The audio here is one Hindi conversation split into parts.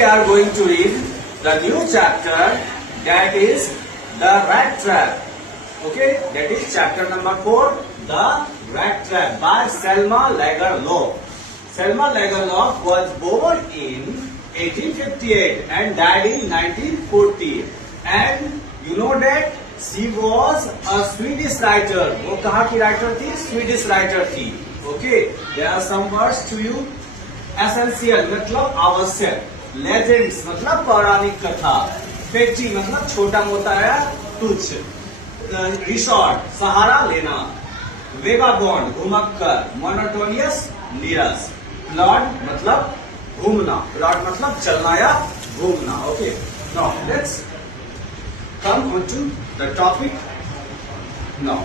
We are going to read the new chapter, that is the rat trap. Okay, that is chapter number 4, the rat trap by Selma Lagerlof. Selma Lagerlof was born in 1858 and died in 1940. And you know that she was a Swedish writer. वो कहाँ की writer थी? Swedish writer थी. Okay, there are some words to you. Essential मतलब आवश्यक. Legends मतलब पौराणिक कथा. Petty मतलब छोटा मोटा या तुच्छ. Resort सहारा लेना. Vagabond घुमक्कर. Monotonous नीरस. Plod मतलब घूमना. Plod मतलब चलना या घूमना. Okay, now let's come on to the topic. Now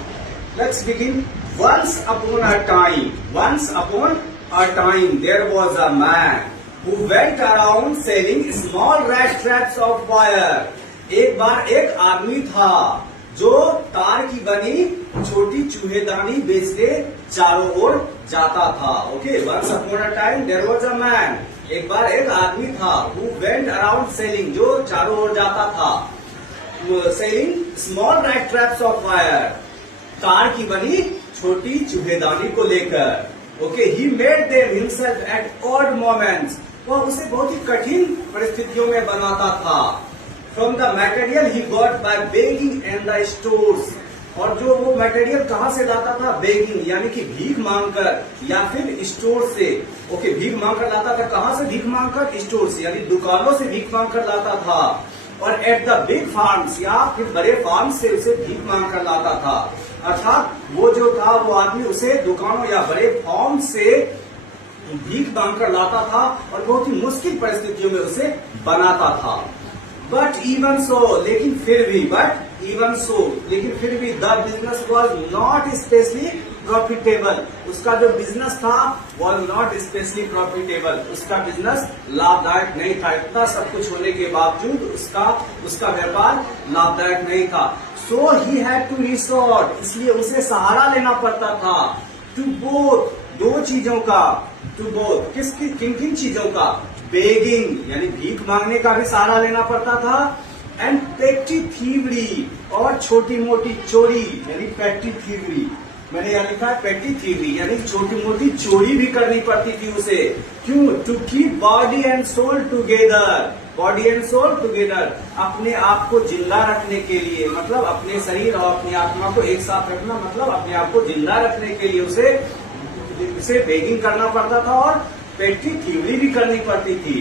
let's begin. Once upon a time there was a man who went around selling small rat traps of wire. एक बार एक आदमी था जो तार की बनी छोटी चूहेदानी बेचने चारों ओर जाता था. Okay, once upon a time there was a man. एक बार एक आदमी था who went around selling, जो चारों ओर जाता था, selling small rat traps of wire. तार की बनी छोटी चूहेदानी को लेकर. Okay, he made them himself at odd moments. वह उसे बहुत ही कठिन परिस्थितियों में बनाता था. From the material he got by begging in the stores. और जो वो मटेरियल कहाँ से लाता था? बेगिंग यानी कि भीख मांगकर या फिर स्टोर से. ओके, भीख मांगकर लाता था. कहाँ से भीख मांगकर? स्टोर से यानी दुकानों से भीख मांगकर लाता था. और एट द बिग फार्म्स या फिर बड़े फार्म से उसे भीख मांगकर लाता था. अर्थात वो जो था वो आदमी उसे दुकानों या बड़े फार्म से भीख मांगकर लाता था और बहुत ही मुश्किल परिस्थितियों में उसे बनाता था. बट इवन सो, लेकिन फिर भी the business was not specially profitable. उसका जो बिजनेस था वॉज नॉट स्पेशली प्रॉफिटेबल. उसका बिजनेस लाभदायक नहीं था. इतना सब कुछ होने के बावजूद उसका व्यापार लाभदायक नहीं था. सो ही हैड टू रिसोर्ट, इसलिए उसे सहारा लेना पड़ता था. टू बोथ, दो चीजों का. टू बोथ किन किन चीजों का? बेगिंग यानी भीख मांगने का भी सहारा लेना पड़ता था. एंड पेटी थीवरी, और छोटी मोटी चोरी यानी पेटी थीवरी. मैंने यहाँ लिखा है पेटी थीवरी यानी छोटी मोटी चोरी भी करनी पड़ती थी उसे. क्यों? To keep body and soul together. Body and soul together, अपने आप को जिंदा रखने के लिए, मतलब अपने शरीर और अपनी आत्मा को एक साथ रखना, मतलब अपने आप को जिंदा रखने के लिए उसे बेगिंग करना पड़ता था और पेटी थीवरी भी करनी पड़ती थी.